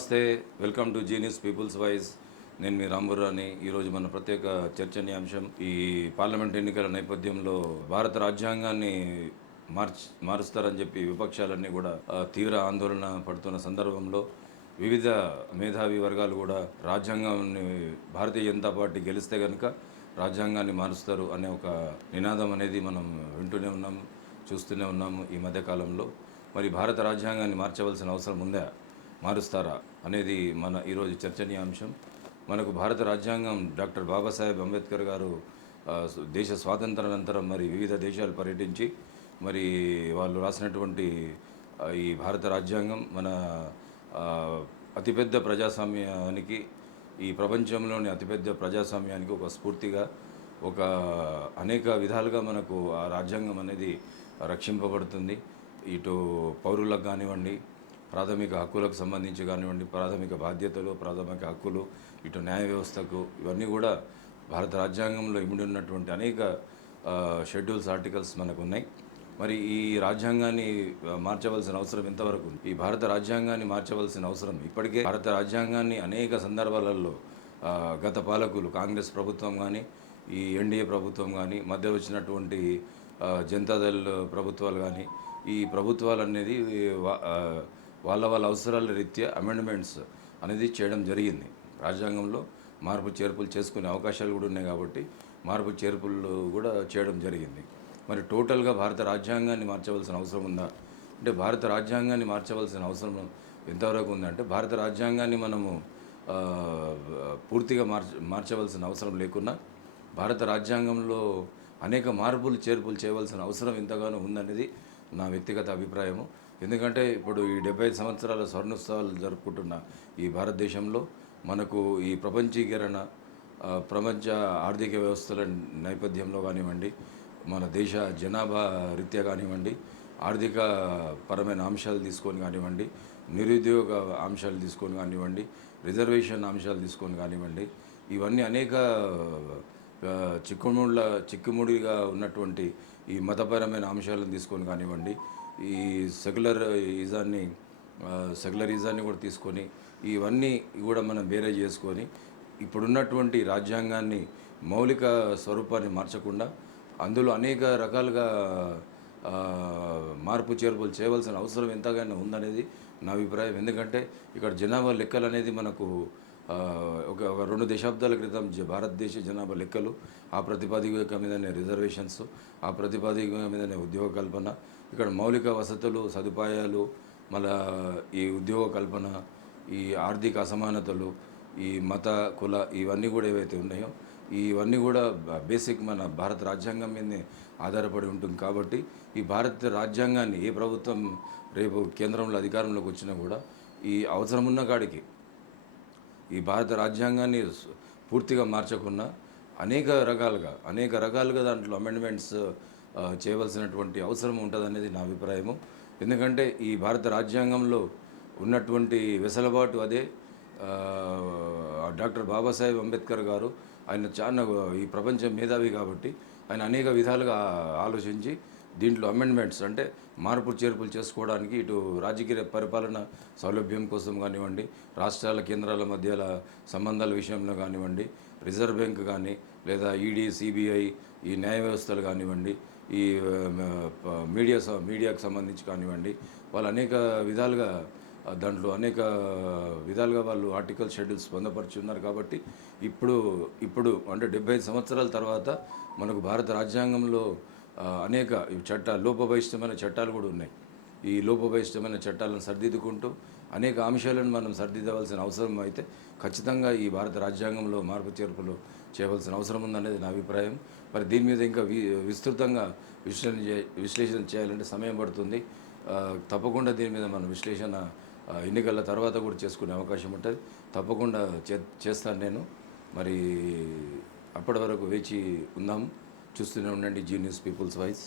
Welcome to genius people's voice నేను మీ రాంబురాని ఈరోజు మన ప్రత్యేక చర్చనీయాంశం ఈ పార్లమెంట్ ఎన్నికల నేపథ్యంలో భారత రాజ్యాంగాన్ని మార్చ్ మారుస్తారని చెప్పి విపక్షాలన్నీ కూడా తీవ్ర ఆందోళన పడుతున్న సందర్భంలో వివిధ మేధావి వర్గాలు కూడా రాజ్యాంగాన్ని భారతీయ జనతా పార్టీ గెలిస్తే కనుక రాజ్యాంగాన్ని మారుస్తారు అనే ఒక నినాదం అనేది మనం వింటూనే ఉన్నాము చూస్తూనే ఉన్నాము ఈ మధ్యకాలంలో. మరి భారత రాజ్యాంగాన్ని మార్చవలసిన అవసరం ఉందా? మారుస్తారా అనేది మన ఈరోజు చర్చనీయాంశం. మనకు భారత రాజ్యాంగం డాక్టర్ బాబాసాహెబ్ అంబేద్కర్ గారు దేశ స్వాతంత్రానంతరం మరి వివిధ దేశాలు పర్యటించి మరి వాళ్ళు రాసినటువంటి ఈ భారత రాజ్యాంగం మన అతిపెద్ద ప్రజాస్వామ్యానికి ఈ ప్రపంచంలోని అతిపెద్ద ప్రజాస్వామ్యానికి ఒక స్ఫూర్తిగా ఒక అనేక విధాలుగా మనకు ఆ రాజ్యాంగం అనేది రక్షింపబడుతుంది. ఇటు పౌరులకు కానివ్వండి ప్రాథమిక హక్కులకు సంబంధించి కానివ్వండి ప్రాథమిక బాధ్యతలు ప్రాథమిక హక్కులు ఇటు న్యాయ వ్యవస్థకు ఇవన్నీ కూడా భారత రాజ్యాంగంలో ఇమిడి ఉన్నటువంటి అనేక షెడ్యూల్స్ ఆర్టికల్స్ మనకు ఉన్నాయి మరి ఈ రాజ్యాంగాన్ని మార్చవలసిన అవసరం ఎంతవరకు ఉంది? ఈ భారత రాజ్యాంగాన్ని మార్చవలసిన అవసరం ఇప్పటికే భారత రాజ్యాంగాన్ని అనేక సందర్భాలలో గత పాలకులు కాంగ్రెస్ ప్రభుత్వం కానీ ఈ ఎన్డీఏ ప్రభుత్వం కానీ మధ్య వచ్చినటువంటి జనతాదళ్ ప్రభుత్వాలు కానీ ఈ ప్రభుత్వాలు అనేది వాళ్ళ వాళ్ళ అవసరాల రీత్యా అమెండ్మెంట్స్ అనేది చేయడం జరిగింది. రాజ్యాంగంలో మార్పు చేర్పులు చేసుకునే అవకాశాలు కూడా ఉన్నాయి కాబట్టి మార్పు చేర్పులు కూడా చేయడం జరిగింది. మరి టోటల్గా భారత రాజ్యాంగాన్ని మార్చవలసిన అవసరం ఉందా? అంటే భారత రాజ్యాంగాన్ని మార్చవలసిన అవసరం ఎంతవరకు ఉందంటే భారత రాజ్యాంగాన్ని మనము పూర్తిగా మార్చ మార్చవలసిన అవసరం లేకున్నా భారత రాజ్యాంగంలో అనేక మార్పులు చేర్పులు చేయవలసిన అవసరం ఎంతగానో ఉందనేది నా వ్యక్తిగత అభిప్రాయము. ఎందుకంటే ఇప్పుడు ఈ డెబ్బై సంవత్సరాల స్వర్ణోత్సవాలు జరుపుకుంటున్న ఈ భారతదేశంలో మనకు ఈ ప్రపంచీకరణ ప్రపంచ ఆర్థిక వ్యవస్థల నేపథ్యంలో కానివ్వండి మన దేశ జనాభా రీత్యా కానివ్వండి ఆర్థిక పరమైన అంశాలు తీసుకొని కానివ్వండి నిరుద్యోగ అంశాలు తీసుకొని కానివ్వండి రిజర్వేషన్ అంశాలు తీసుకొని కానివ్వండి ఇవన్నీ అనేక చిక్కుముళ్ళ చిక్కుముడిగా ఉన్నటువంటి ఈ మతపరమైన అంశాలను తీసుకొని కానివ్వండి ఈ సెక్యులర్ ఇజాన్ని సెక్యులరిజాన్ని కూడా తీసుకొని ఇవన్నీ కూడా మనం వేరే చేసుకొని ఇప్పుడున్నటువంటి రాజ్యాంగాన్ని మౌలిక స్వరూపాన్ని మార్చకుండా అందులో అనేక రకాలుగా మార్పు చేర్పులు చేయవలసిన అవసరం ఎంతగానో ఉందనేది నా అభిప్రాయం. ఎందుకంటే ఇక్కడ జనాభా లెక్కలు అనేది మనకు ఒక రెండు దశాబ్దాల క్రితం జ- భారతదేశ జనాభా లెక్కలు ఆ ప్రతిపాదిక మీదనే రిజర్వేషన్స్ ఆ ప్రతిపాదిక మీదనే ఉద్యోగ కల్పన ఇక్కడ మౌలిక వసతులు సదుపాయాలు మళ్ళా ఈ ఉద్యోగ కల్పన ఈ ఆర్థిక అసమానతలు ఈ మత కుల ఇవన్నీ కూడా ఏవైతే ఉన్నాయో ఇవన్నీ కూడా బేసిక్ మన భారత రాజ్యాంగం మీదనే ఆధారపడి ఉంటుంది కాబట్టి ఈ భారత రాజ్యాంగాన్ని ఏ ప్రభుత్వం రేపు కేంద్రంలో అధికారంలోకి వచ్చినా కూడా ఈ అవసరం ఉన్న కాడికి ఈ భారత రాజ్యాంగాన్ని పూర్తిగా మార్చకుండా అనేక రకాలుగా అనేక రకాలుగా దాంట్లో అమెండ్మెంట్స్ చేయవలసినటువంటి అవసరం ఉంటుందనేది నా అభిప్రాయము. ఎందుకంటే ఈ భారత రాజ్యాంగంలో ఉన్నటువంటి వెసలుబాటు అదే. డాక్టర్ బాబాసాహెబ్ అంబేద్కర్ గారు ఆయన చాలా ఈ ప్రపంచ మేధావి కాబట్టి ఆయన అనేక విధాలుగా ఆలోచించి దీంట్లో అమెండ్మెంట్స్ అంటే మార్పులు చేర్పులు చేసుకోవడానికి ఇటు రాజకీయ పరిపాలన సౌలభ్యం కోసం కానివ్వండి రాష్ట్రాల కేంద్రాల మధ్యల సంబంధాల విషయంలో కానివ్వండి రిజర్వ్ బ్యాంక్ కానీ లేదా ఈడీ సిబిఐ ఈ న్యాయ వ్యవస్థలు కానివ్వండి ఈ మీడియా మీడియాకు సంబంధించి కానివ్వండి వాళ్ళు అనేక విధాలుగా దాంట్లో అనేక విధాలుగా వాళ్ళు ఆర్టికల్ షెడ్యూల్స్ పొందపరుచున్నారు కాబట్టి ఇప్పుడు ఇప్పుడు అంటే డెబ్బై ఐదు సంవత్సరాల తర్వాత మనకు భారత రాజ్యాంగంలో అనేక ఈ చట్ట లోపభయిష్టమైన చట్టాలు కూడా ఉన్నాయి. ఈ లోపభయిష్టమైన చట్టాలను సరిదిద్దుకుంటూ అనేక అంశాలను మనం సరిదిద్దవలసిన అవసరం అయితే ఖచ్చితంగా ఈ భారత రాజ్యాంగంలో మార్పు చేర్పులు చేయవలసిన అవసరం ఉందనేది నా అభిప్రాయం. మరి దీని మీద ఇంకా వి విస్తృతంగా విశ్లేషణ విశ్లేషణ చేయాలంటే సమయం పడుతుంది. తప్పకుండా దీని మీద మనం విశ్లేషణ ఎన్నికల తర్వాత కూడా చేసుకునే అవకాశం ఉంటుంది. తప్పకుండా చే చేస్తాను నేను. మరి అప్పటి వరకు వేచి ఉందాము చూస్తూనే ఉండండి జీ న్యూస్ పీపుల్స్ వాయిస్